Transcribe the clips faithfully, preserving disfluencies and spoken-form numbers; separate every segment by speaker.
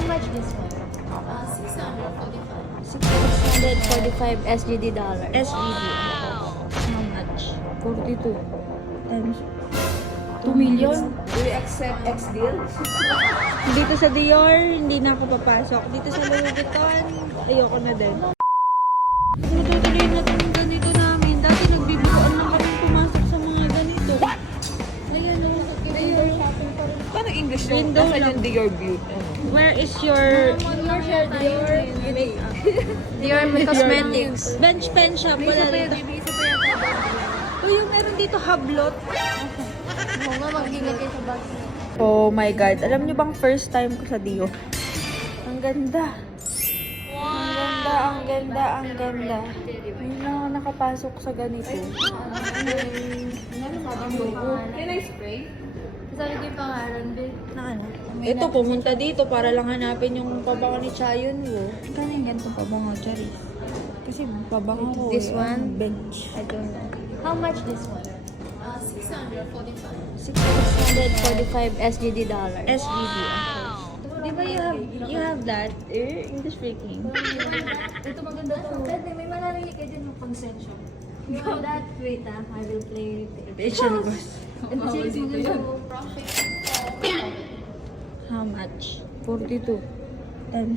Speaker 1: much this one? Uh, six hundred forty-five. six hundred forty-five S G D dollars.
Speaker 2: S G D. How much? forty-two. Times two million.
Speaker 3: Do you accept X-Deal?
Speaker 2: Dito sa Dior, hindi na ako papasok. Dito sa Louis Vuitton, ayoko na din. Natutuloy na itong ganito namin. Dati nagbibigoan lang kami pumasok sa mga ganito. Ayan o. Ayun.
Speaker 3: Paano English yun?
Speaker 2: Window
Speaker 3: Nasaan
Speaker 2: lang.
Speaker 3: yung Dior Beauty? Ano?
Speaker 2: Where is your
Speaker 1: Dior, Dior, Dior Cosmetics.
Speaker 2: bench pen shop? Wala dito. Uy, yung meron dito hablot.
Speaker 1: Oo nga, mag-ingat kayo sa bag.
Speaker 2: Oh my God. Alam niyo bang first time ko sa Dio? Ang ganda. Ang ganda, ang ganda, ang ganda. Hindi na ako nakapasok sa ganito.
Speaker 1: Can I spray? Sabi ko yung pangalan, babe.
Speaker 2: Na ano? Ito, pumunta dito para lang hanapin yung pabango ni Chayon Woo. Kano yung ganitong pabango, Chari? Kasi pabango ko.
Speaker 1: This
Speaker 2: eh,
Speaker 1: one?
Speaker 2: ang bench.
Speaker 1: I don't know. How much this one? Uh, six hundred forty-five. six hundred forty-five S G D dollars.
Speaker 2: S G D. Di ba you have, you have that? Eh, English speaking.
Speaker 1: Ito maganda to. Pwede, may manarinig kayo din ng concession. You have that? Wait ah, I will play it.
Speaker 2: Asian boss.
Speaker 1: Ito siya maganda.
Speaker 2: How much? forty-two. Times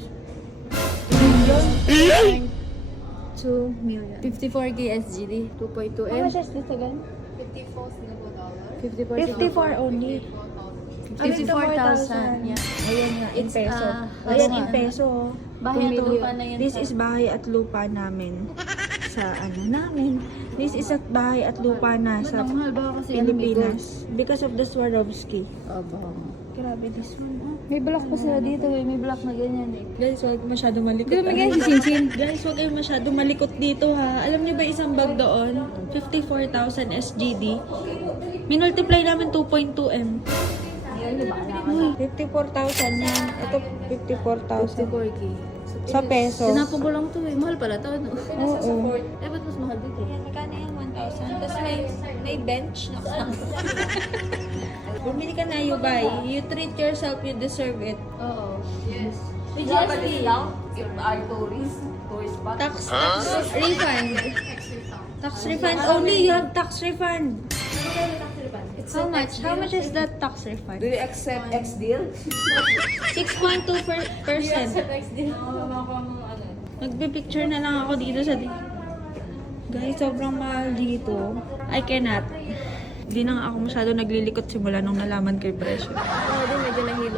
Speaker 2: million?
Speaker 1: two million. fifty-four K S G D. two point two
Speaker 2: How
Speaker 1: M.
Speaker 2: much is this again?
Speaker 1: fifty-four Singapore dollar.
Speaker 2: fifty-four only.
Speaker 1: fifty-four thousand. Yeah.
Speaker 2: Ayan nga, in
Speaker 1: It's,
Speaker 2: peso.
Speaker 1: ah,
Speaker 2: Ayan,
Speaker 1: ano,
Speaker 2: in peso.
Speaker 1: bahay
Speaker 2: two
Speaker 1: at
Speaker 2: million.
Speaker 1: lupa na yan,
Speaker 2: This
Speaker 1: sir.
Speaker 2: is bahay at lupa namin. Sa ano namin. This is at bahay at lupa na sa
Speaker 1: Ang mahal ba kasi
Speaker 2: Pilipinas. Because of the Swarovski.
Speaker 1: Aba.
Speaker 2: Grabe this one. Oh.
Speaker 1: May block pa sila dito eh. May block na ganyan eh.
Speaker 2: Guys, huwag masyado malikot.
Speaker 1: Di ba may ganyan si Sinsin?
Speaker 2: Guys, huwag kayong masyado malikot dito ha. Alam niyo ba isang bag doon? fifty-four thousand S G D. Minultiply namin two point two M. fifty-four thousand yan. Ito fifty-four thousand.
Speaker 1: fifty-four K.
Speaker 2: Sa pesos.
Speaker 1: Tinapon ko lang to eh. Mahal pala to, no?
Speaker 2: Oo.
Speaker 1: Eh, ba't mas mahal dito?
Speaker 2: Ayan, magkano yung one thousand? Tapos may, may bench na kasama. Bumili ka na, you buy. You treat yourself, you deserve it.
Speaker 1: Oo. Yes. May G
Speaker 3: Wala
Speaker 1: S
Speaker 3: ba
Speaker 1: T.
Speaker 3: discount? If are tourist, tourist spot?
Speaker 2: Tax, tax refund. Tax refund only. You have tax refund. How much? How much is that tax
Speaker 3: Do
Speaker 2: refund?
Speaker 3: you accept X-Deal?
Speaker 2: six point two percent. Nagpipicture na lang ako dito sa... di- Guys, sobrang mahal dito. I cannot. Hindi na nga ako masyado naglilikot simula nung nalaman ko yung presyo.
Speaker 1: Oo, din medyo nahilo.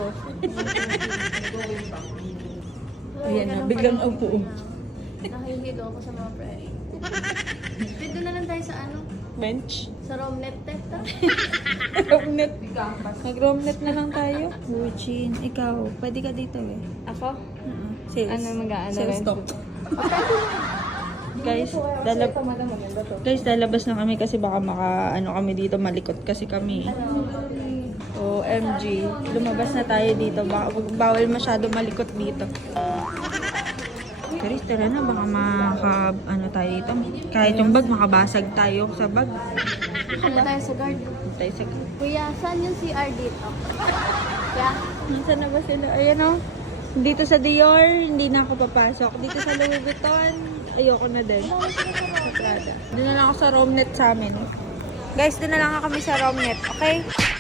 Speaker 2: Ayan na, biglang upo.
Speaker 1: Nakahihilo ako sa mga price. Pwede na lang tayo sa ano?
Speaker 2: Bench.
Speaker 1: Sa Romnet Tech ta?
Speaker 2: Romnet. Mag-romnet na lang tayo. Eugene, ikaw, pwede ka dito eh.
Speaker 1: Ako?
Speaker 2: Uh-huh. Sales.
Speaker 1: Ano, mag-aano
Speaker 2: Sales
Speaker 1: rin?
Speaker 2: talk. Guys, dalab guys, lalabas na kami kasi baka maka, ano kami dito, malikot kasi kami. O M G, lumabas na tayo dito. Baka, wag- bawal masyado malikot dito. Guys, tara na, baka maka, ano tayo dito. Kahit yung bag, makabasag tayo sa bag.
Speaker 1: Ano tayo sa guard?
Speaker 2: Tayo sa
Speaker 1: Kuya, saan yung C R dito? Kaya?
Speaker 2: Nasaan na ba sila? Ayan o. Dito sa Dior, hindi na ako papasok. Dito sa Louis Vuitton, ayoko na din. Sa Prada. Doon na lang ako sa Romnet sa amin. Guys, doon na lang kami sa Romnet, okay?